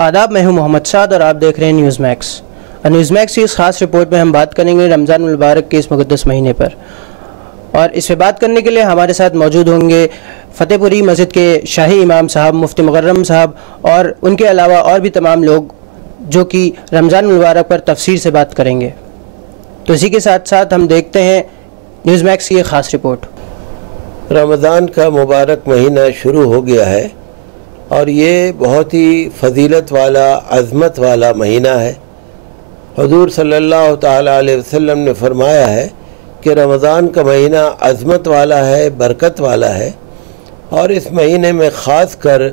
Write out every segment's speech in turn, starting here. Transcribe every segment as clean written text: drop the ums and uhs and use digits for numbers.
آداب، میں ہوں محمد سعد اور آپ دیکھ رہے ہیں نیوز میکس۔ نیوز میکس کی اس خاص رپورٹ میں ہم بات کریں گے رمضان المبارک کے اس مقدس مہینے پر، اور اس پہ بات کرنے کے لیے ہمارے ساتھ موجود ہوں گے فتح پوری مسجد کے شاہی امام صاحب مفتی مکرم صاحب، اور ان کے علاوہ اور بھی تمام لوگ جو کہ رمضان المبارک پر تفصیل سے بات کریں گے۔ تو اسی کے ساتھ ساتھ ہم دیکھتے ہیں نیوز میکس کی ایک خاص رپورٹ۔ رمضان کا مبارک مہینہ شروع ہو گیا ہے اور یہ بہت ہی فضیلت والا، عظمت والا مہینہ ہے۔ حضور صلی اللہ تعالیٰ علیہ وسلم نے فرمایا ہے کہ رمضان کا مہینہ عظمت والا ہے، برکت والا ہے، اور اس مہینے میں خاص کر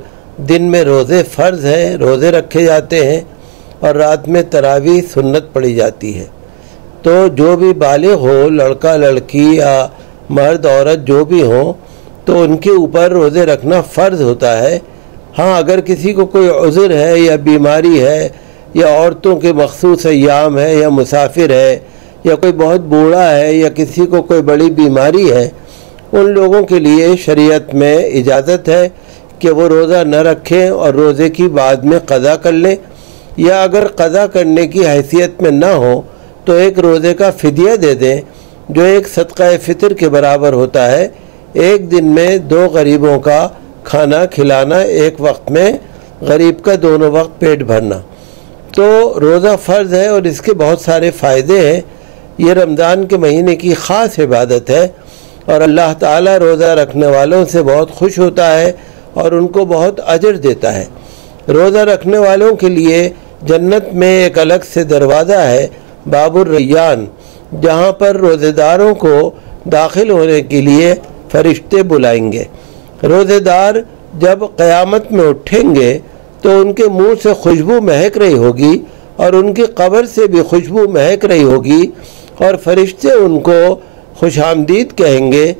دن میں روزے فرض ہیں، روزے رکھے جاتے ہیں، اور رات میں تراویح سنت پڑھی جاتی ہے۔ تو جو بھی بالغ ہو، لڑکا لڑکی یا مرد عورت جو بھی ہوں، تو ان کے اوپر روزے رکھنا فرض ہوتا ہے۔ ہاں، اگر کسی کو کوئی عذر ہے یا بیماری ہے یا عورتوں کے مخصوص ایام ہے یا مسافر ہے یا کوئی بہت بوڑھا ہے یا کسی کو کوئی بڑی بیماری ہے، ان لوگوں کے لیے شریعت میں اجازت ہے کہ وہ روزہ نہ رکھیں اور روزے کی بعد میں قضا کر لیں، یا اگر قضا کرنے کی حیثیت میں نہ ہو تو ایک روزے کا فدیہ دے دیں، جو ایک صدقہ فطر کے برابر ہوتا ہے۔ ایک دن میں 2 غریبوں کا کھانا کھلانا، ایک وقت میں غریب کا دونوں وقت پیٹ بھرنا۔ تو روزہ فرض ہے اور اس کے بہت سارے فائدے ہیں۔ یہ رمضان کے مہینے کی خاص عبادت ہے، اور اللہ تعالیٰ روزہ رکھنے والوں سے بہت خوش ہوتا ہے اور ان کو بہت اجر دیتا ہے۔ روزہ رکھنے والوں کے لیے جنت میں ایک الگ سے دروازہ ہے، باب الریان، جہاں پر روزے داروں کو داخل ہونے کے لیے فرشتے بلائیں گے۔ روزے دار جب قیامت میں اٹھیں گے تو ان کے منہ سے خوشبو مہک رہی ہوگی اور ان کی قبر سے بھی خوشبو مہک رہی ہوگی، اور فرشتے ان کو خوش آمدید کہیں گے،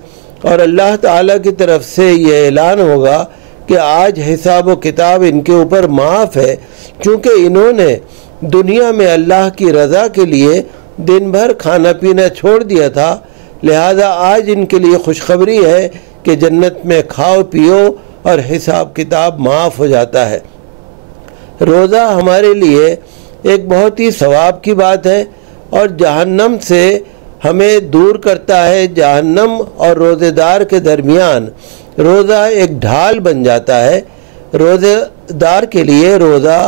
اور اللہ تعالیٰ کی طرف سے یہ اعلان ہوگا کہ آج حساب و کتاب ان کے اوپر معاف ہے، چونکہ انہوں نے دنیا میں اللہ کی رضا کے لیے دن بھر کھانا پینا چھوڑ دیا تھا، لہذا آج ان کے لیے خوشخبری ہے کہ جنت میں کھاؤ پیو اور حساب کتاب معاف ہو جاتا ہے۔ روزہ ہمارے لیے ایک بہت ہی ثواب کی بات ہے اور جہنم سے ہمیں دور کرتا ہے۔ جہنم اور روزے دار کے درمیان روزہ ایک ڈھال بن جاتا ہے۔ روزے دار کے لیے روزہ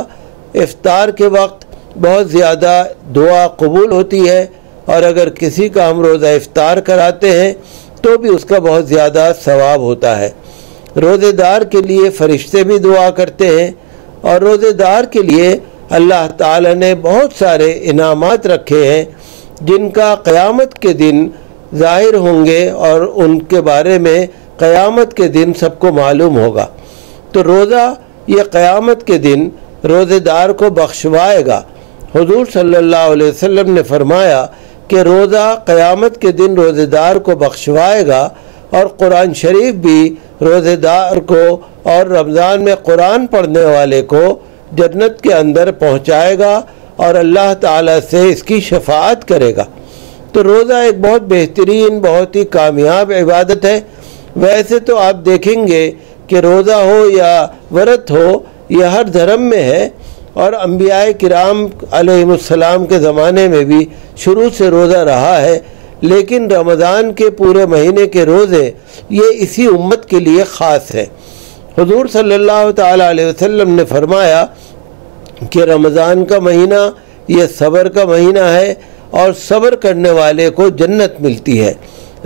افطار کے وقت بہت زیادہ دعا قبول ہوتی ہے، اور اگر کسی کا ہم روزہ افطار کراتے ہیں تو بھی اس کا بہت زیادہ ثواب ہوتا ہے۔ روزے دار کے لیے فرشتے بھی دعا کرتے ہیں، اور روزے دار کے لیے اللہ تعالیٰ نے بہت سارے انعامات رکھے ہیں جن کا قیامت کے دن ظاہر ہوں گے، اور ان کے بارے میں قیامت کے دن سب کو معلوم ہوگا۔ تو روزہ یہ قیامت کے دن روزے دار کو بخشوائے گا۔ حضور صلی اللہ علیہ وسلم نے فرمایا کہ روزہ قیامت کے دن روزے دار کو بخشوائے گا، اور قرآن شریف بھی روزے دار کو اور رمضان میں قرآن پڑھنے والے کو جنت کے اندر پہنچائے گا اور اللہ تعالیٰ سے اس کی شفاعت کرے گا۔ تو روزہ ایک بہت بہترین، بہت ہی کامیاب عبادت ہے۔ ویسے تو آپ دیکھیں گے کہ روزہ ہو یا ورت ہو، یہ ہر دھرم میں ہے، اور انبیاء کرام علیہ السلام کے زمانے میں بھی شروع سے روزہ رہا ہے، لیکن رمضان کے پورے مہینے کے روزے یہ اسی امت کے لیے خاص ہے۔ حضور صلی اللہ تعالیٰ علیہ وسلم نے فرمایا کہ رمضان کا مہینہ یہ صبر کا مہینہ ہے، اور صبر کرنے والے کو جنت ملتی ہے۔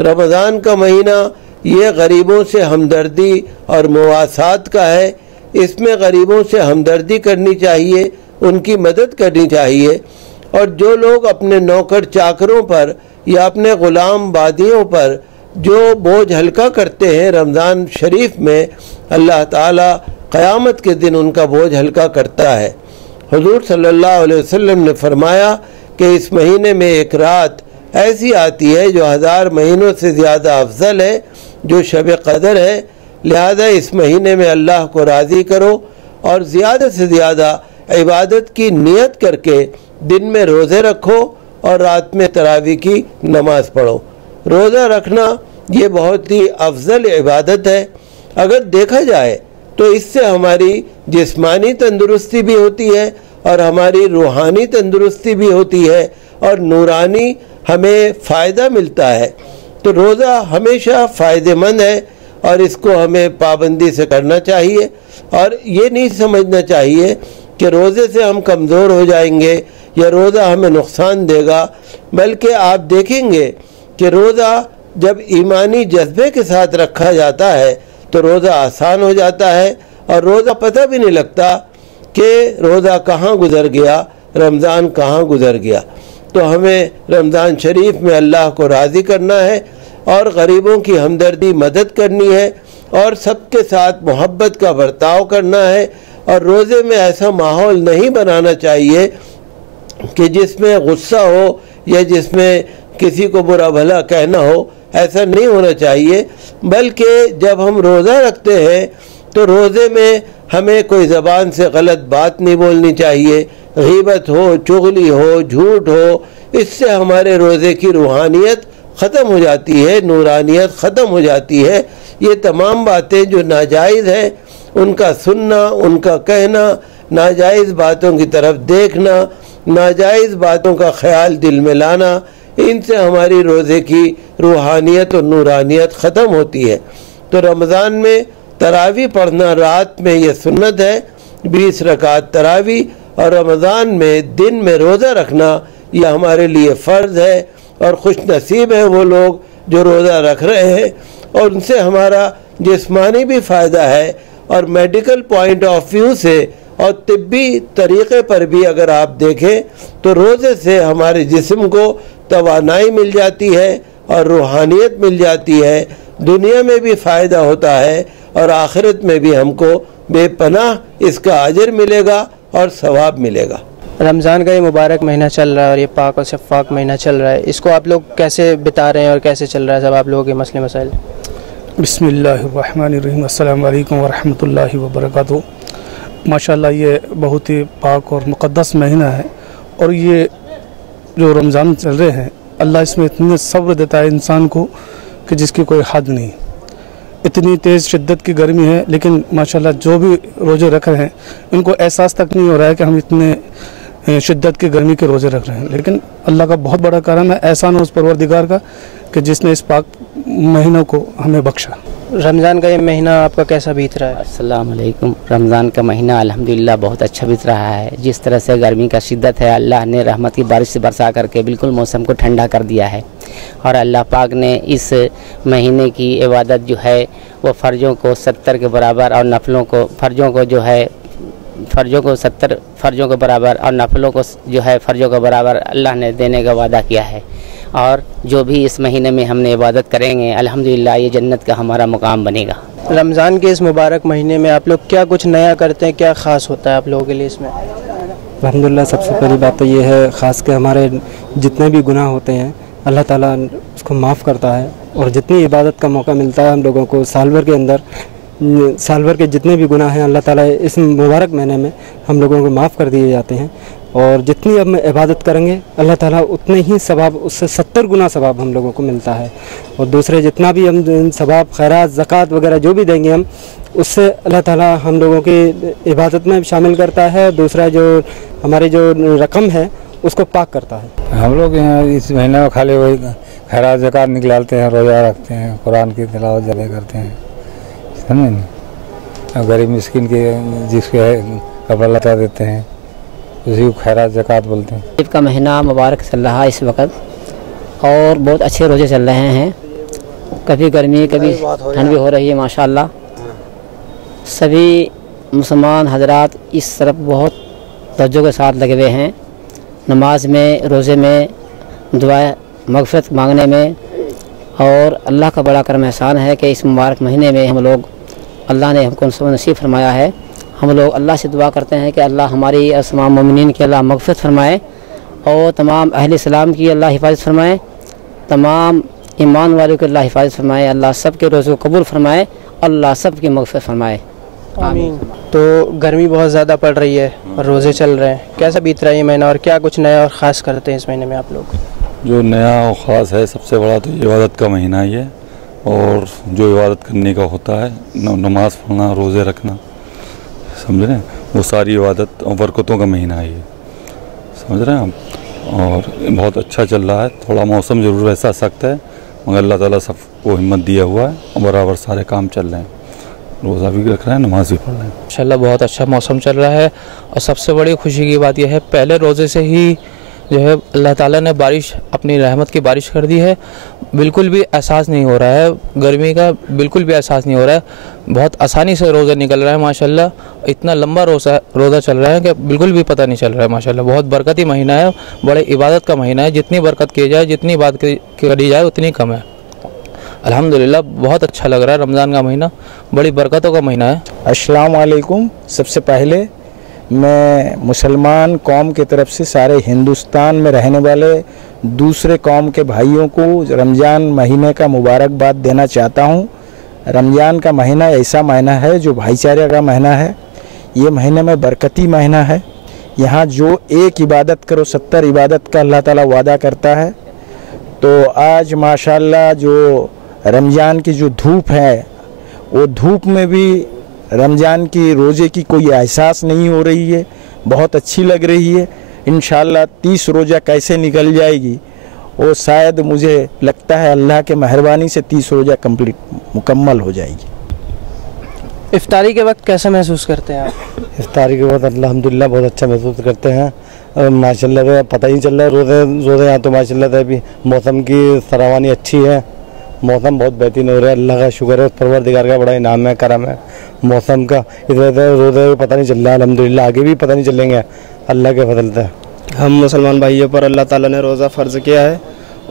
رمضان کا مہینہ یہ غریبوں سے ہمدردی اور مواسات کا ہے۔ اس میں غریبوں سے ہمدردی کرنی چاہیے، ان کی مدد کرنی چاہیے، اور جو لوگ اپنے نوکر چاکروں پر یا اپنے غلام بادیوں پر جو بوجھ ہلکا کرتے ہیں، رمضان شریف میں اللہ تعالیٰ قیامت کے دن ان کا بوجھ ہلکا کرتا ہے۔ حضور صلی اللہ علیہ وسلم نے فرمایا کہ اس مہینے میں ایک رات ایسی آتی ہے جو 1000 مہینوں سے زیادہ افضل ہے، جو شب قدر ہے۔ لہذا اس مہینے میں اللہ کو راضی کرو اور زیادہ سے زیادہ عبادت کی نیت کر کے دن میں روزے رکھو اور رات میں تراویح کی نماز پڑھو۔ روزہ رکھنا یہ بہت ہی افضل عبادت ہے۔ اگر دیکھا جائے تو اس سے ہماری جسمانی تندرستی بھی ہوتی ہے اور ہماری روحانی تندرستی بھی ہوتی ہے اور نورانی ہمیں فائدہ ملتا ہے۔ تو روزہ ہمیشہ فائدہ مند ہے اور اس کو ہمیں پابندی سے کرنا چاہیے، اور یہ نہیں سمجھنا چاہیے کہ روزے سے ہم کمزور ہو جائیں گے یا روزہ ہمیں نقصان دے گا، بلکہ آپ دیکھیں گے کہ روزہ جب ایمانی جذبے کے ساتھ رکھا جاتا ہے تو روزہ آسان ہو جاتا ہے، اور روزہ پتہ بھی نہیں لگتا کہ روزہ کہاں گزر گیا، رمضان کہاں گزر گیا۔ تو ہمیں رمضان شریف میں اللہ کو راضی کرنا ہے اور غریبوں کی ہمدردی مدد کرنی ہے اور سب کے ساتھ محبت کا برتاؤ کرنا ہے، اور روزے میں ایسا ماحول نہیں بنانا چاہیے کہ جس میں غصہ ہو یا جس میں کسی کو برا بھلا کہنا ہو، ایسا نہیں ہونا چاہیے، بلکہ جب ہم روزہ رکھتے ہیں تو روزے میں ہمیں کوئی زبان سے غلط بات نہیں بولنی چاہیے، غیبت ہو، چغلی ہو، جھوٹ ہو، اس سے ہمارے روزے کی روحانیت ختم ہو جاتی ہے، نورانیت ختم ہو جاتی ہے۔ یہ تمام باتیں جو ناجائز ہیں ان کا سننا، ان کا کہنا، ناجائز باتوں کی طرف دیکھنا، ناجائز باتوں کا خیال دل میں لانا، ان سے ہماری روزے کی روحانیت اور نورانیت ختم ہوتی ہے۔ تو رمضان میں تراویح پڑھنا رات میں یہ سنت ہے، 20 رکعت تراویح، اور رمضان میں دن میں روزہ رکھنا یہ ہمارے لیے فرض ہے، اور خوش نصیب ہیں وہ لوگ جو روزہ رکھ رہے ہیں، اور ان سے ہمارا جسمانی بھی فائدہ ہے، اور میڈیکل پوائنٹ آف ویو سے اور طبی طریقے پر بھی اگر آپ دیکھیں تو روزے سے ہمارے جسم کو توانائی مل جاتی ہے اور روحانیت مل جاتی ہے، دنیا میں بھی فائدہ ہوتا ہے اور آخرت میں بھی ہم کو بے پناہ اس کا اجر ملے گا اور ثواب ملے گا۔ رمضان کا یہ مبارک مہینہ چل رہا ہے اور یہ پاک اور شفاق مہینہ چل رہا ہے، اس کو آپ لوگ کیسے بتا رہے ہیں اور کیسے چل رہا ہے سب آپ لوگوں کے مسئلے مسائل؟ بسم اللہ الرحمن الرحیم، السلام علیکم ورحمۃ اللہ وبرکاتہ۔ ماشاءاللہ یہ بہت ہی پاک اور مقدس مہینہ ہے، اور یہ جو رمضان چل رہے ہیں اللہ اس میں اتنے صبر دیتا ہے انسان کو کہ جس کی کوئی حد نہیں۔ اتنی تیز شدت کی گرمی ہے، لیکن ماشاءاللہ جو بھی روزے رکھ رہے ہیں ان کو احساس تک نہیں ہو رہا ہے کہ ہم اتنے شدت کی گرمی کے روزے رکھ رہے ہیں، لیکن اللہ کا بہت بڑا کرم ہے، احسان ہے اس پروردگار کا کہ جس نے اس پاک مہینوں کو ہمیں بخشا۔ رمضان کا یہ مہینہ آپ کا کیسا بیت رہا ہے؟ السلام علیکم۔ رمضان کا مہینہ الحمدللہ بہت اچھا بیت رہا ہے۔ جس طرح سے گرمی کا شدت ہے، اللہ نے رحمت کی بارش سے برسا کر کے بالکل موسم کو ٹھنڈا کر دیا ہے، اور اللہ پاک نے اس مہینے کی عبادت جو ہے وہ فرضوں کو 70 کے برابر اور نفلوں کو فرضوں کو جو ہے فرضوں کو 70 فرضوں کے برابر اور نفلوں کو جو ہے فرضوں کے برابر اللہ نے دینے کا وعدہ کیا ہے، اور جو بھی اس مہینے میں ہم نے عبادت کریں گے الحمدللہ یہ جنت کا ہمارا مقام بنے گا۔ رمضان کے اس مبارک مہینے میں آپ لوگ کیا کچھ نیا کرتے ہیں، کیا خاص ہوتا ہے آپ لوگوں کے لیے اس میں؟ الحمدللہ سب سے پہلی بات تو یہ ہے خاص کہ ہمارے جتنے بھی گناہ ہوتے ہیں اللہ تعالیٰ اس کو معاف کرتا ہے، اور جتنی عبادت کا موقع ملتا ہے ہم لوگوں کو سال بھر کے اندر، سال بھر کے جتنے بھی گناہ ہیں اللہ تعالیٰ اس مبارک مہینے میں ہم لوگوں کو معاف کر دیے جاتے ہیں، اور جتنی اب عبادت کریں گے اللہ تعالیٰ اتنے ہی ثواب، اس سے 70 گنا ثواب ہم لوگوں کو ملتا ہے، اور دوسرے جتنا بھی ہم ثواب خیرات زکوٰۃ وغیرہ جو بھی دیں گے ہم اس سے اللہ تعالیٰ ہم لوگوں کی عبادت میں شامل کرتا ہے، دوسرا جو ہماری جو رقم ہے اس کو پاک کرتا ہے۔ ہم لوگ یہاں اس مہینے میں خالی وہی خیرات زکوٰۃ نکلالتے ہیں، روزہ رکھتے ہیں، قرآن کی تلاوت زیادہ کرتے ہیں، سمجھیں نا، غریب مسکین کے جس کے کپڑا لتا دیتے ہیں اسی کو خیرات زکوٰۃ بولتے ہیں۔ عید کا مہینہ مبارک چل رہا ہے اس وقت، اور بہت اچھے روزے چل رہے ہیں، کبھی گرمی کبھی ٹھنڈ بھی ہو رہی ہے ماشاءاللہ۔ سبھی مسلمان حضرات اس طرف بہت توجہ کے ساتھ لگے ہوئے ہیں، نماز میں، روزے میں، دعا مغفرت مانگنے میں، اور اللہ کا بڑا کرم احسان ہے کہ اس مبارک مہینے میں ہم لوگ اللہ نے ہم کو نصیب فرمایا ہے۔ ہم لوگ اللہ سے دعا کرتے ہیں کہ اللہ ہماری اور تمام مومنین کی اللہ مغفرت فرمائے، اور تمام اہل اسلام کی اللہ حفاظت فرمائے، تمام ایمان والوں کی اللہ حفاظت فرمائے، اللہ سب کے روزے کو قبول فرمائے، اللہ سب کی مغفرت فرمائے، آمین۔ تو گرمی بہت زیادہ پڑ رہی ہے اور روزے چل رہے ہیں، کیسا بیت رہا ہے یہ مہینہ اور کیا کچھ نیا اور خاص کرتے ہیں اس مہینے میں آپ لوگ؟ جو نیا اور خاص ہے سب سے بڑا تو عبادت کا مہینہ ہی ہے، اور جو عبادت کرنے کا ہوتا ہے نماز پڑھنا روزے رکھنا سمجھ رہے ہیں وہ ساری عبادت اور برکتوں کا مہینہ ہے یہ سمجھ رہے ہیں آپ اور بہت اچھا چل رہا ہے تھوڑا موسم ضرور ویسا سخت ہے مگر اللہ تعالیٰ سب کو ہمت دیا ہوا ہے اور برابر سارے کام چل رہے ہیں روزہ بھی رکھ رہے ہیں نماز بھی پڑھ رہے ہیں ماشاءاللہ بہت اچھا موسم چل رہا ہے اور سب سے بڑی خوشی کی بات یہ ہے پہلے روزے سے ہی جو ہے اللہ تعالیٰ نے بارش اپنی رحمت کی بارش کر دی ہے بالکل بھی احساس نہیں ہو رہا ہے گرمی کا بالکل بھی احساس نہیں ہو رہا ہے بہت آسانی سے روزہ نکل رہا ہے ماشاءاللہ اتنا لمبا روزہ چل رہا ہے کہ بالکل بھی پتہ نہیں چل رہا ہے ماشاءاللہ بہت برکتی مہینہ ہے بڑے عبادت کا مہینہ ہے جتنی برکت کی جائے جتنی عبادت کری جائے اتنی کم ہے الحمدللہ بہت اچھا لگ رہا ہے رمضان کا مہینہ بڑی برکتوں کا مہینہ ہے السلام علیکم سب سے پہلے میں مسلمان قوم کی طرف سے سارے ہندوستان میں رہنے والے دوسرے قوم کے بھائیوں کو رمضان مہینے کا مبارکباد دینا چاہتا ہوں رمضان کا مہینہ ایسا مہینہ ہے جو بھائی چارے کا مہینہ ہے یہ مہینے میں برکتی مہینہ ہے یہاں جو ایک عبادت کرو 70 عبادت کا اللہ تعالیٰ وعدہ کرتا ہے تو آج ماشاءاللہ جو رمضان کی جو دھوپ ہے وہ دھوپ میں بھی رمضان کی روزے کی کوئی احساس نہیں ہو رہی ہے بہت اچھی لگ رہی ہے انشاءاللہ 30 روزہ کیسے نکل جائے گی وہ شاید مجھے لگتا ہے اللہ کے مہربانی سے 30 روزہ مکمل ہو جائے گی افطاری کے وقت کیسے محسوس کرتے ہیں آپ افطاری کے وقت الحمدللہ بہت اچھا محسوس کرتے ہیں ماشاءاللہ پتہ ہی نہیں چل رہا ہے روزے یہاں تو ماشاءاللہ ابھی موسم کی فراوانی اچھی ہے موسم بہت بہترین ہو رہا ہے اللہ کا شکر ہے پروردگار کا بڑا انعام ہے کرم ہے موسم کا اس وجہ سے روزے پتہ نہیں چل رہا ہے الحمدللہ آگے بھی پتہ نہیں چلیں گے اللہ کے فضل سے ہم مسلمان بھائیوں پر اللہ تعالیٰ نے روزہ فرض کیا ہے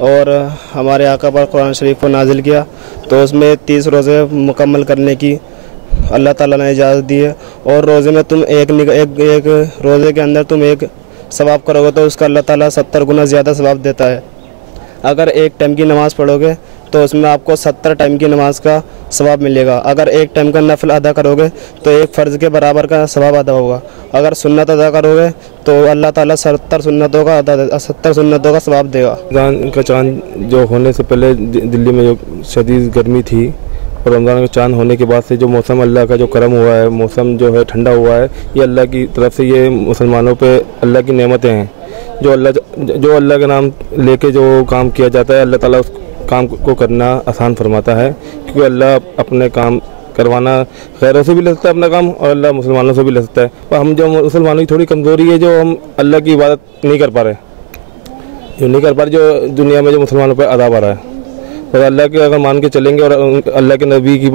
اور ہمارے آقا پر قرآن شریف کو نازل کیا تو اس میں 30 روزے مکمل کرنے کی اللہ تعالیٰ نے اجازت دی ہے اور روزے میں تم ایک روزے کے اندر تم ایک ثواب کرو گے تو اس کا اللہ تعالیٰ 70 گنا زیادہ ثواب دیتا ہے اگر ایک ٹائم کی نماز پڑھو گے تو اس میں آپ کو 70 ٹائم کی نماز کا ثواب ملے گا اگر ایک ٹائم کا نفل ادا کرو گے تو ایک فرض کے برابر کا ثواب ادا ہوگا اگر سنت ادا کرو گے تو اللہ تعالیٰ 70 سنتوں کا ثواب دے گا رمضان کا چاند جو ہونے سے پہلے دلی میں جو شدید گرمی تھی اور رمضان کا چاند ہونے کے بعد سے جو موسم اللہ کا جو کرم ہوا ہے موسم جو ہے ٹھنڈا ہوا ہے یہ اللہ کی طرف سے یہ مسلمانوں پہ اللہ کی نعمتیں ہیں جو اللہ کا نام لے کے جو کام کیا جاتا ہے اللہ تعالیٰ اس کام کو کرنا آسان فرماتا ہے کیونکہ اللہ اپنے کام کروانا غیروں سے بھی لے سکتا ہے اپنا کام اور اللہ مسلمانوں سے بھی لے سکتا ہے پر ہم جو مسلمانوں کی تھوڑی کمزوری ہے جو ہم اللہ کی عبادت نہیں کر پا رہے جو دنیا میں جو مسلمانوں پہ عذاب آ رہا ہے اور اللہ کے اگر مان کے چلیں گے اور اللہ کے نبی کی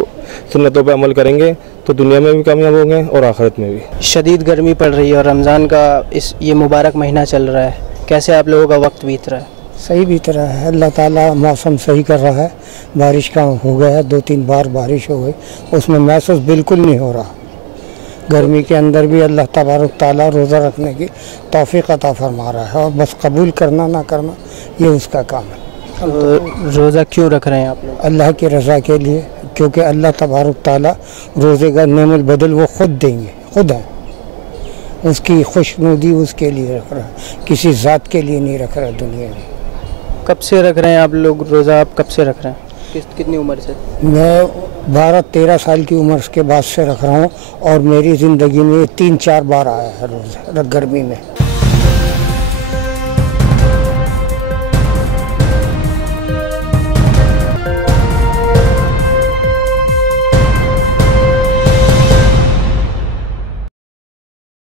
سنتوں پہ عمل کریں گے تو دنیا میں بھی کامیاب ہوں گے اور آخرت میں بھی شدید گرمی پڑ رہی ہے اور رمضان کا یہ مبارک مہینہ چل رہا ہے کیسے آپ لوگوں کا وقت بیت رہا ہے صحیح بیت رہا ہے اللہ تعالیٰ موسم صحیح کر رہا ہے بارش کا ہو گیا ہے 2-3 بار بارش ہو گئی اس میں محسوس بالکل نہیں ہو رہا گرمی کے اندر بھی اللہ تبارک تعالیٰ روزہ رکھنے کی توفیق عطا فرما رہا ہے اور بس قبول کرنا نہ کرنا یہ اس کا کام ہے روزہ کیوں رکھ رہے ہیں آپ لوگ اللہ کی رضا کے لیے کیونکہ اللہ تبارک تعالیٰ روزے کا نعمت بدل وہ خود دیں گے خود ہیں اس کی خوشنودی اس کے لیے رکھ رہا ہے کسی ذات کے لیے نہیں رکھ رہا دنیا میں کب سے رکھ رہے ہیں آپ لوگ روزہ آپ کب سے رکھ رہے ہیں کتنی عمر سے میں 12-13 سال کی عمر کے بعد سے رکھ رہا ہوں اور میری زندگی میں 3-4 بار آیا ہے روزہ گرمی میں